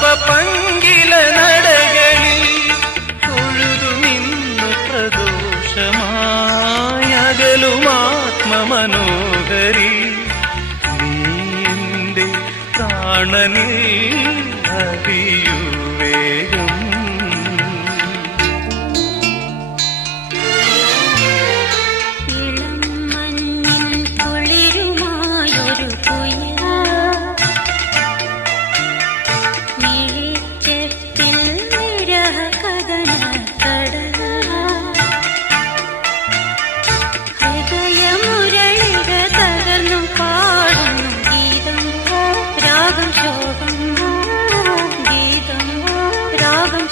അപപങ്കില നടകളിൽ തൊഴുതു നിന്നു പ്രദോഷമായകലുമാത്മമനോഹരി നീന്റെ പ്രാണനിൽ അറിയൂ రాగం శోకం గీతం రాగం